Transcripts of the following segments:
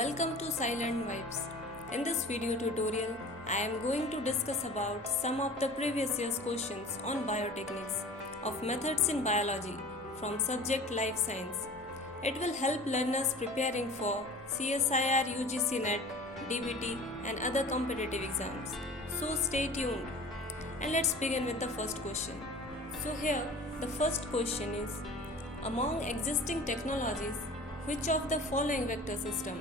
Welcome to Silent Vibes. In this video tutorial, I am going to discuss about some of the previous year's questions on biotechnics of methods in biology from subject life science. It will help learners preparing for CSIR, UGC NET, DBT and other competitive exams. So stay tuned and let's begin with the first question. So here the first question is, among existing technologies, which of the following vector system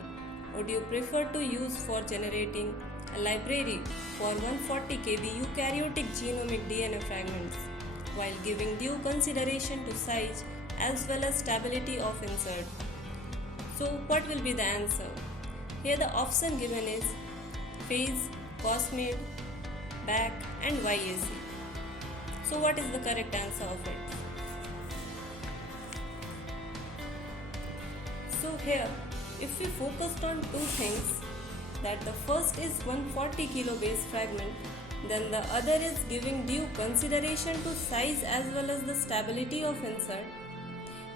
would you prefer to use for generating a library for 140 kb eukaryotic genomic DNA fragments while giving due consideration to size as well as stability of insert? So what will be the answer? Here the option given is phase, cosmid, back and YAC. So what is the correct answer of it? So here, if we focused on two things, that the first is 140 kilo base fragment, then the other is giving due consideration to size as well as the stability of insert.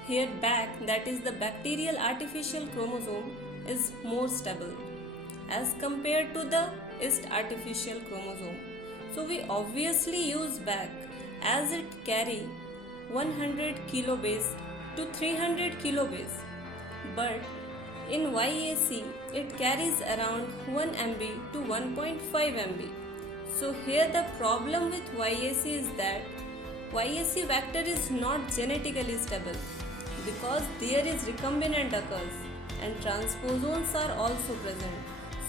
Here back, that is the bacterial artificial chromosome, is more stable as compared to the yeast artificial chromosome. So we obviously use back as it carry 100 kilo base to 300 kilo base. But in YAC, it carries around 1 MB to 1.5 MB. So here the problem with YAC is that YAC vector is not genetically stable because there is recombinant occurs and transposons are also present.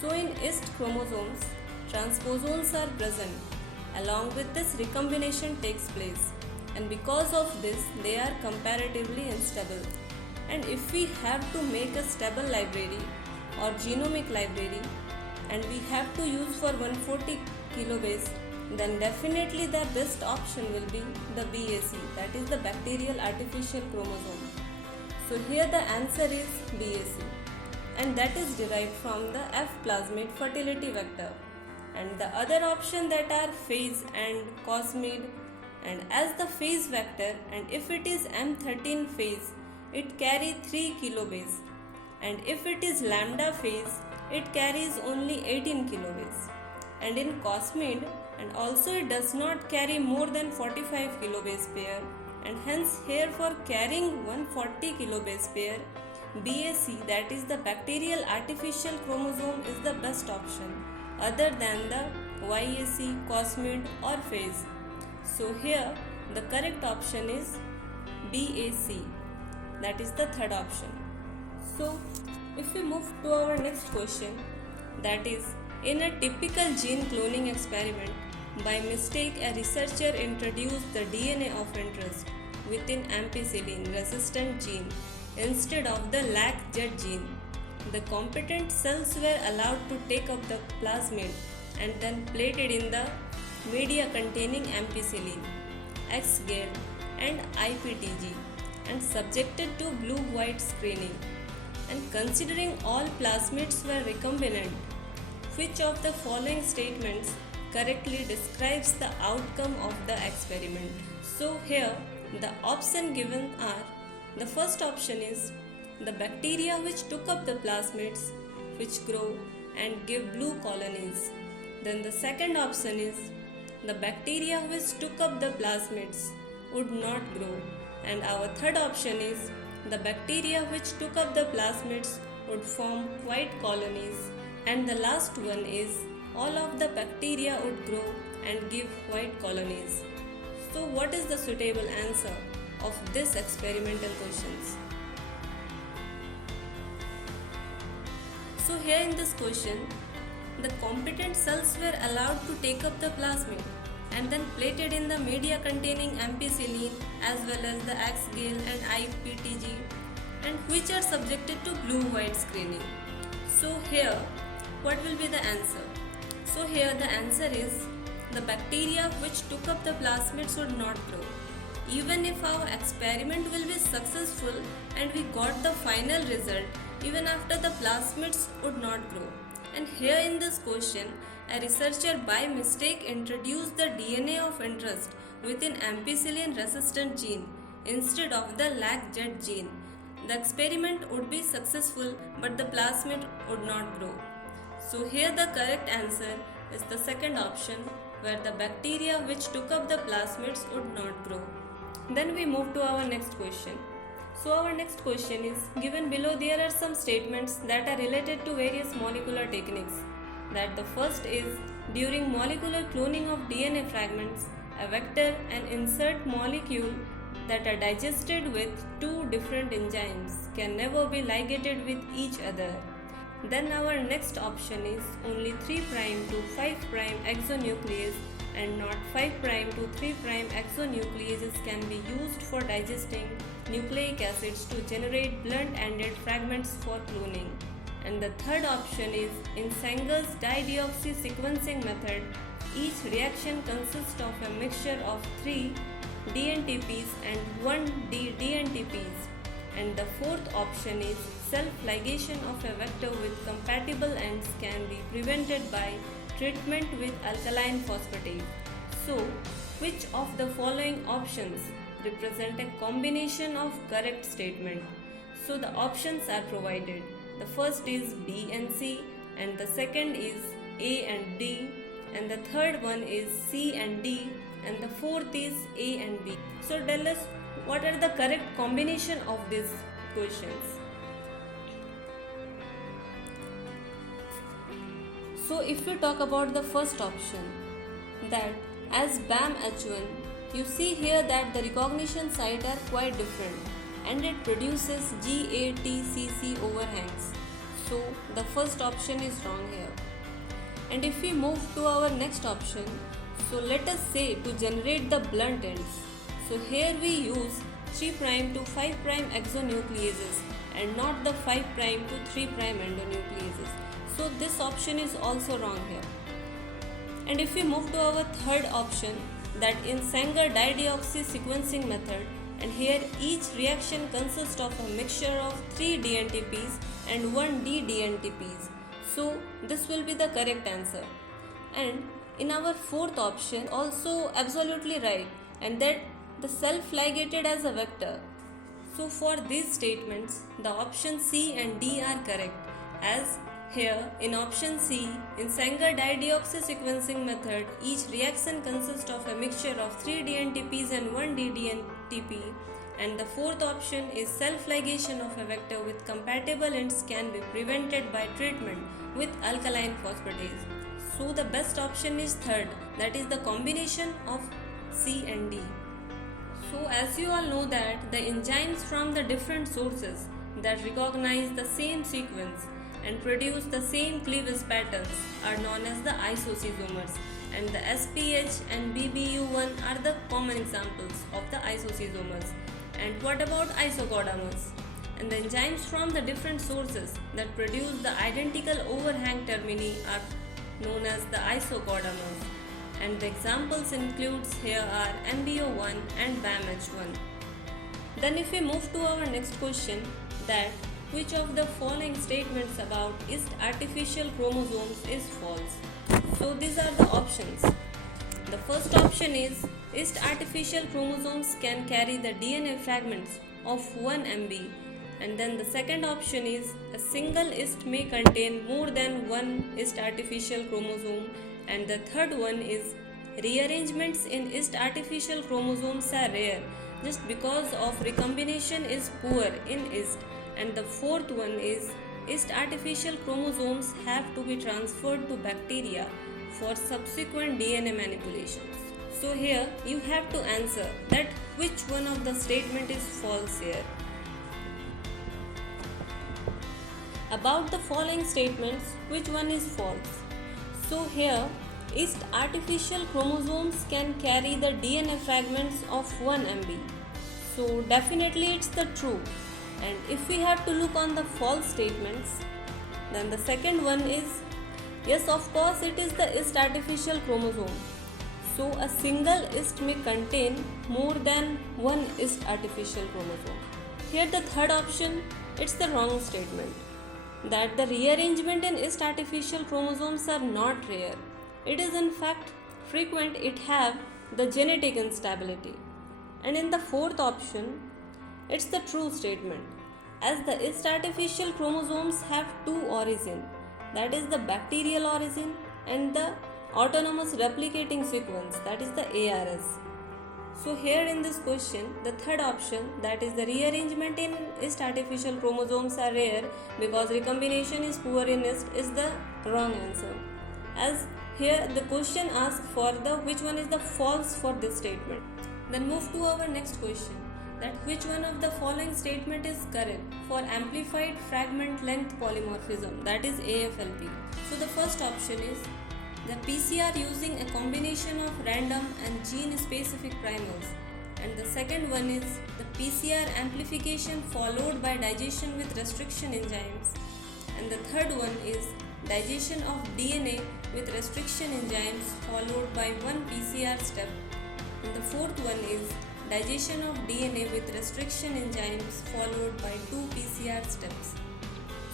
So in yeast chromosomes, transposons are present. Along with this, recombination takes place, and because of this, they are comparatively unstable. And if we have to make a stable library or genomic library and we have to use for 140 kilobase, then definitely the best option will be the BAC, that is the bacterial artificial chromosome. So here the answer is BAC, and that is derived from the F plasmid fertility vector. And the other option that are phase and cosmid, and as the phase vector, and if it is M13 phase, it carries 3 kilobase, and if it is lambda phase, it carries only 18 kilobase. And in cosmid, and also it does not carry more than 45 kilobase pair, and hence here for carrying 140 kilobase pair, BAC, that is the bacterial artificial chromosome, is the best option other than the YAC, cosmid or phase. So here the correct option is BAC. That is the third option. So if we move to our next question, that is, in a typical gene cloning experiment, by mistake a researcher introduced the DNA of interest within ampicillin resistant gene instead of the LAC-Z gene. The competent cells were allowed to take up the plasmid and then plated in the media containing ampicillin, X-gel and IPTG, and subjected to blue-white screening. And considering all plasmids were recombinant, which of the following statements correctly describes the outcome of the experiment? So here the option given are, the first option is the bacteria which took up the plasmids which grow and give blue colonies. Then the second option is the bacteria which took up the plasmids would not grow. And our third option is the bacteria which took up the plasmids would form white colonies. And the last one is all of the bacteria would grow and give white colonies. So what is the suitable answer of this experimental questions? So here in this question, the competent cells were allowed to take up the plasmid and then plated in the media containing ampicillin as well as the X-gel and IPTG, and which are subjected to blue-white screening. So here, what will be the answer? So here the answer is the bacteria which took up the plasmids would not grow. Even if our experiment will be successful and we got the final result, even after the plasmids would not grow. And here in this question, a researcher by mistake introduced the DNA of interest within ampicillin resistant gene instead of the LAC-Z gene. the experiment would be successful but the plasmid would not grow. So here the correct answer is the second option, where the bacteria which took up the plasmids would not grow. Then we move to our next question. So our next question is, given below there are some statements that are related to various molecular techniques. That the first is, during molecular cloning of DNA fragments, a vector and insert molecule that are digested with two different enzymes can never be ligated with each other. Then our next option is, only 3' to 5' exonuclease and not 5' to 3' exonucleases can be used for digesting nucleic acids to generate blunt-ended fragments for cloning. And the third option is, in Sanger's dideoxy sequencing method, each reaction consists of a mixture of 3 DNTPs and 1 DNTPs. And the fourth option is, self-ligation of a vector with compatible ends can be prevented by treatment with alkaline phosphatase. So, which of the following options represent a combination of correct statement? So the options are provided. The first is B and C, and the second is A and D, and the third one is C and D, and the fourth is A and B. So tell us, what are the correct combination of these questions? So if we talk about the first option, that as BAM-H1, you see here that the recognition sites are quite different and it produces GATCC overhangs. So the first option is wrong here. And if we move to our next option, so let us say to generate the blunt ends. So here we use 3' to 5' exonucleases and not the 5' to 3' endonucleases. So this option is also wrong here. And if we move to our third option, that in Sanger dideoxy sequencing method, and here each reaction consists of a mixture of 3 DNTPs and 1 DNTPs. So this will be the correct answer. And in our fourth option, also absolutely right, and that the self-ligated as a vector. So for these statements, the option C and D are correct, as here in option C, in Sanger dideoxy sequencing method, each reaction consists of a mixture of 3 DNTPs and 1 DNTP, and the fourth option is self-ligation of a vector with compatible ends can be prevented by treatment with alkaline phosphatase. So the best option is third, that is the combination of C and D. So as you all know that the enzymes from the different sources that recognize the same sequence and produce the same cleavage patterns are known as the isosomers, and the SPH and BBU1 are the common examples of the isosomers. And what about isocodamers? And the enzymes from the different sources that produce the identical overhang termini are known as the isocodamers. And the examples includes here are MBO1 and BAM-H1. Then if we move to our next question, that which of the following statements about ist artificial chromosomes is false? So these are the options. The first option is ist artificial chromosomes can carry the DNA fragments of 1 MB. And then the second option is a single ist may contain more than one ist artificial chromosome. And the third one is rearrangements in ist artificial chromosomes are rare just because of recombination is poor in ist. And the fourth one is ist artificial chromosomes have to be transferred to bacteria for subsequent DNA manipulations. So here you have to answer that which one of the statement is false here. About the following statements, which one is false? So here, ist artificial chromosomes can carry the DNA fragments of 1 MB. So definitely it's the true. And if we have to look on the false statements, then the second one is, yes, of course it is the ist artificial chromosome. So a single ist may contain more than one ist artificial chromosome. Here the third option, it's the wrong statement. That the rearrangement in ist artificial chromosomes are not rare. It is in fact frequent, it have the genetic instability. And in the fourth option, it's the true statement as the yeast artificial chromosomes have two origin, that is the bacterial origin and the autonomous replicating sequence, that is the ARS. So here in this question, the third option, that is the rearrangement in yeast artificial chromosomes are rare because recombination is poor in yeast, is the wrong answer. As here the question asks for the which one is the false for this statement. Then move to our next question, that which one of the following statement is correct for amplified fragment length polymorphism, that is AFLP. So the first option is the PCR using a combination of random and gene specific primers, and the second one is the PCR amplification followed by digestion with restriction enzymes, and the third one is digestion of DNA with restriction enzymes followed by one PCR step, and the fourth one is digestion of DNA with restriction enzymes followed by two PCR steps.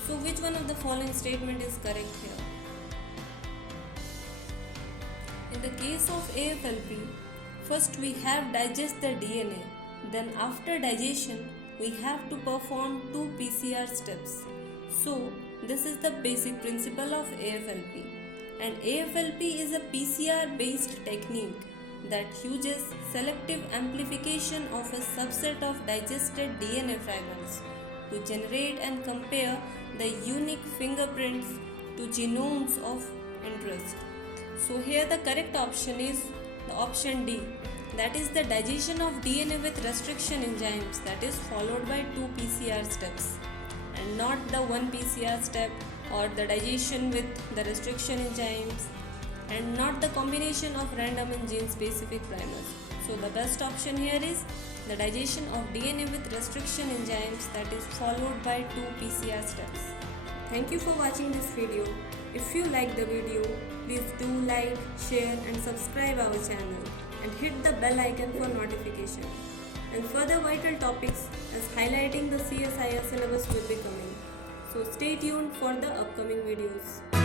So which one of the following statement is correct here? In the case of AFLP, first we have digest the DNA, then after digestion we have to perform two PCR steps. So this is the basic principle of AFLP, and AFLP is a PCR based technique that uses selective amplification of a subset of digested DNA fragments to generate and compare the unique fingerprints to genomes of interest. So here the correct option is the option D, that is the digestion of DNA with restriction enzymes, that is followed by two PCR steps, and not the one PCR step or the digestion with the restriction enzymes, and not the combination of random and gene specific primers. So the best option here is the digestion of DNA with restriction enzymes, that is followed by two PCR steps. Thank you for watching this video. If you like the video, please do like, share and subscribe our channel and hit the bell icon for notification. And further vital topics as highlighting the CSIR syllabus will be coming. So stay tuned for the upcoming videos.